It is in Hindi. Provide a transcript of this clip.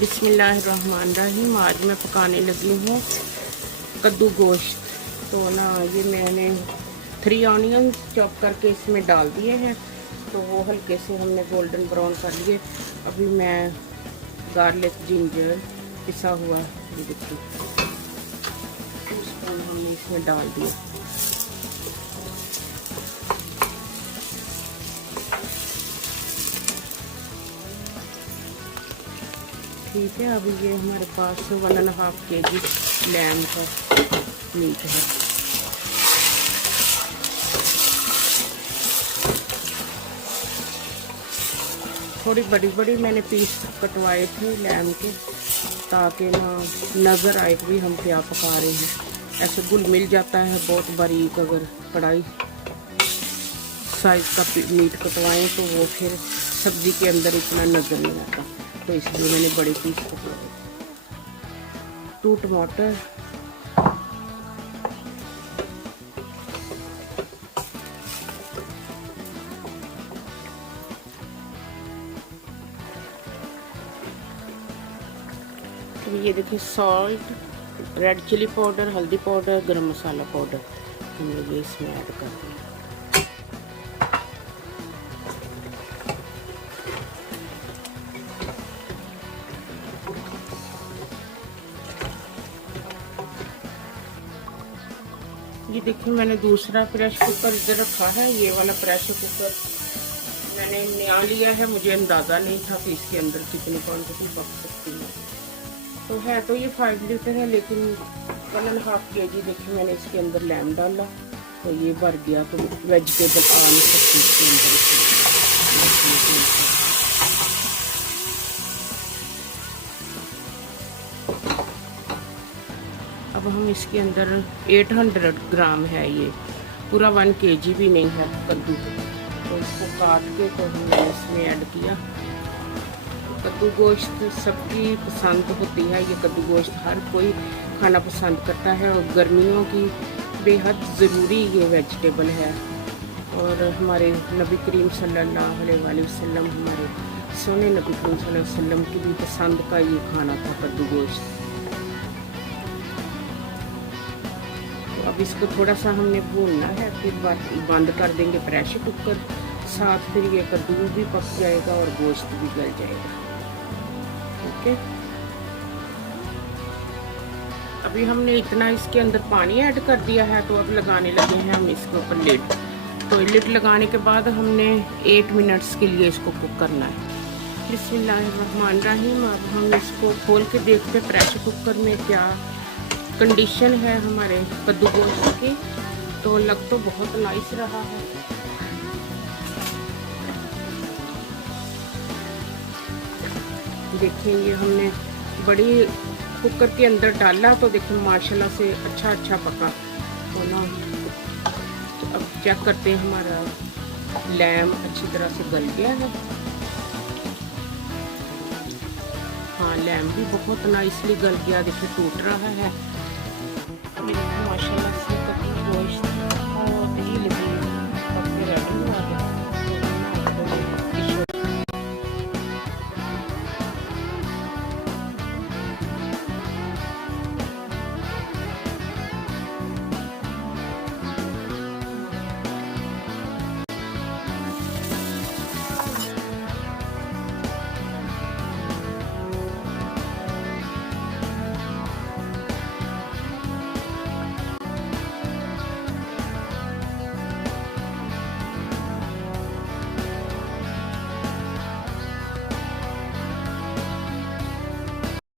बिस्मिल्लाहिर्रहमानिर्रहीम। आज मैं पकाने लगी हूँ कद्दू गोश्त। तो ना ये मैंने 3 ऑनियन चॉप करके इसमें डाल दिए हैं, तो वो हल्के से हमने गोल्डन ब्राउन कर लिए। अभी मैं गार्लिक जिंजर पिसा हुआ ये देखिए 2 स्पून हमने इसमें डाल दिया। ठीक है, अभी ये हमारे पास 1.5 kg लैम का मीट है। थोड़ी बड़ी बड़ी मैंने पीस कटवाए थे लैम के, ताकि ना नज़र आए कि हम क्या पका रहे हैं। ऐसे घुल मिल जाता है बहुत बारीक, अगर कढ़ाई साइज का मीट कटवाएं तो वो फिर सब्ज़ी के अंदर इतना नज़र नहीं आता, तो इसलिए मैंने बड़े पीस कटवाए। 2 टमाटर, तो ये देखिए सॉल्ट, रेड चिली पाउडर, हल्दी पाउडर, गरम मसाला पाउडर हमने ये इसमें ऐड कर दिया। ये देखिए मैंने दूसरा प्रेशर कुकर इधर रखा है। ये वाला प्रेशर कुकर मैंने नया लिया है, मुझे अंदाज़ा नहीं था कि इसके अंदर कितनी क्वांटिटी पक सकती है। तो है तो ये 5 लीटर है, लेकिन 1.5 kg देखिए मैंने इसके अंदर लैम डाला तो ये भर गया, तो वेजिटेबल आ नहीं सकती इसके अंदर। अब हम इसके अंदर 800 ग्राम है, ये पूरा 1 kg भी नहीं है कद्दू, तो इसको काट के तो हमने इसमें ऐड किया। कद्दू गोश्त सबकी पसंद होती है, ये कद्दू गोश्त हर कोई खाना पसंद करता है और गर्मियों की बेहद ज़रूरी ये वेजिटेबल है। और हमारे नबी करीम सल्लल्लाहु अलैहि वसल्लम, हमारे सोने नबी करीम सल्लल्लाहु अलैहि वसल्लम की भी पसंद का ये खाना था कद्दू गोश्त। तो अब इसको थोड़ा सा हमने भूनना है, फिर बंद कर देंगे प्रेशर कुकर, साथ फिर ये कद्दू भी पक जाएगा और गोश्त भी गल जाएगा। ओके, अभी हमने इतना इसके अंदर पानी ऐड कर दिया है, तो अब लगाने लगे हैं हम इसके ऊपर लिड। तो लिड लगाने के बाद हमने 8 मिनट्स के लिए इसको कुक करना है। बिस्मिल्लाहिर्रहमानिर्रहीम। अब हम इसको खोल के देखते प्रेशर कुकर में क्या कंडीशन है हमारे कद्दू गोश्त की। तो लग तो बहुत नाइस रहा है। देखिए ये हमने बड़ी कुकर के अंदर डाला, तो देखिए माशाल्लाह से अच्छा पका तो ना। तो अब चेक करते हैं हमारा लैम अच्छी तरह से गल गया है। हाँ, लैम भी बहुत नाइसली गल गया, देखिए टूट रहा है।